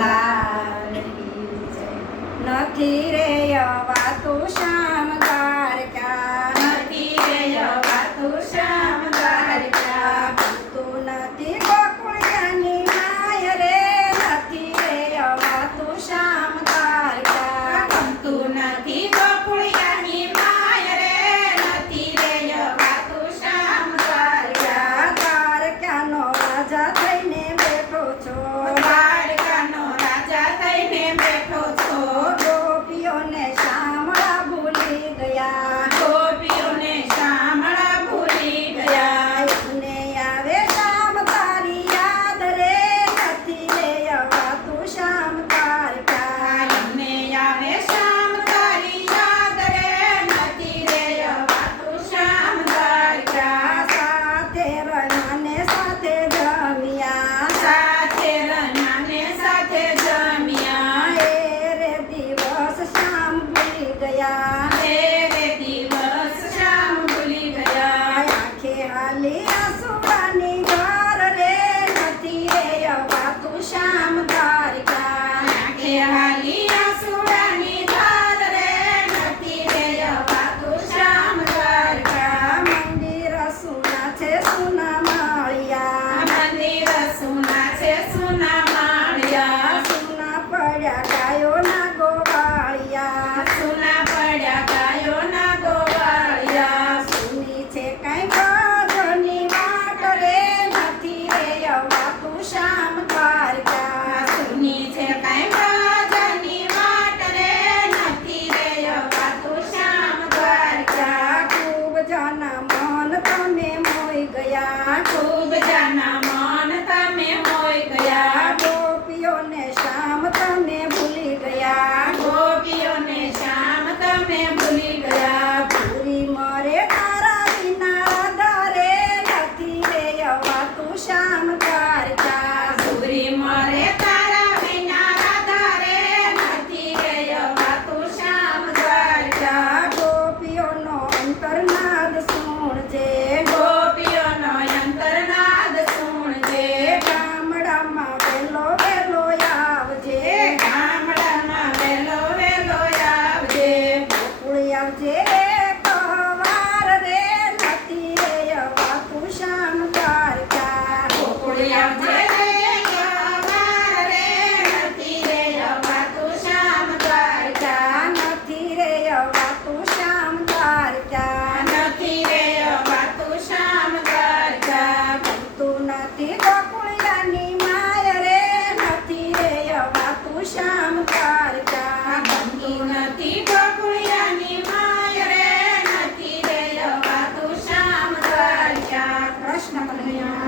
લાલ કી જય. નથી રે અવાતું શ્યામ દ્વારકા, નથી રે અવાતું શ્યામ દ્વારકા. ગમતું નથી ગોકુળિયાની માય રે, નથી રે અવાતું શ્યામ દ્વારકા. ગમતું નથી ગોકુળિયાની માય રે, નથી રે અવાતું શ્યામ દ્વારકા. દ્વારકાનો રાજા થઈને બેઠો છો, દ્વારકાનો રાજા થઈને બેઠો છો. ગોપીઓને શામળા ભૂલી ગયા, ગોપીઓને શામળા ભૂલી ગયા. એમને આવે શામ તારી યાદ રે, નથી રે અવાતું શ્યામ દ્વારકા. એમને આવે શ્યામ તારી યાદ રે, નથી રે અવાતું શ્યામ દ્વારકા. સાથે રણાને સાથે જમ્યા, સાથે રણાને સાથે જમ્યા. એ રે દિવસ શ્યામ ભૂલી ગયા, તે રે દિવસ શ્યામ ભૂલી ગયા. આંખે હાલી આંસુડાની ઘર રે, નથી રે અવાતું શ્યામ દ્વારકા. આંખે હાલી આંસુડાની ધાર રે, નથી રે અવાતું શ્યામ દ્વારકા. મંદિર સુના છે સુના માળિયા, મંદિર સુના છે સુના માળિયા. સુના પડ્યા ગાયોના ગોવાળિયા, સુના પડ્યા ગાયોના ગોવાળિયા. સુની છે કાંઈ ભજનની વાટ રે, નથી રે અવાતું શ્યામ દ્વારકા. સુની છે કાંઈ ભજનની વાટ રે, નથી રે અવાતું શ્યામ દ્વારકા. ખૂબ જના મન તમે મોઈ ગયા, ખૂબ જના મન તમે મોઈ ગયા. ગોપીઓને શ્યામ તમે ભૂલી ગયા, ગોપીઓને શ્યામ તમે ભૂલી ગયા. પૂરી મરે તારા વિના રાધા રે, નથી રે અવાતું શ્યામ દ્વારકા. સુરી મરે તારા વિના રાધા રે, નથી રે અવાતું શ્યામ દ્વારકા. ગોપીઓનો અંતરનાદ સુણજે, ગોપીઓનો અંતરનાદ સુણજે. ગામડામાં વેલો વેલો આવજે, ગામડામાં વેલો વેલો આવજે. ગોકુળ આવજે કવાર રે, નથી રે અવાતું શ્યામ દ્વારકા. ગોકુળ આવજે રે યવાર રે, નથી રે અવાતું શ્યામ દ્વારકા. નથી રે અવાતું શ્યામ દ્વારકા. નથી રે અવાતું શ્યામ દ્વારકા. ગમતું નથી ગોકુળિયાની માય રે, નથી રે અવાતું શ્યામ દ્વારકા. ગમતું નથી ગોકુળિયાની માય રે, નથી રે અવાતું શ્યામ દ્વારકા. કૃષ્ણ કનૈયા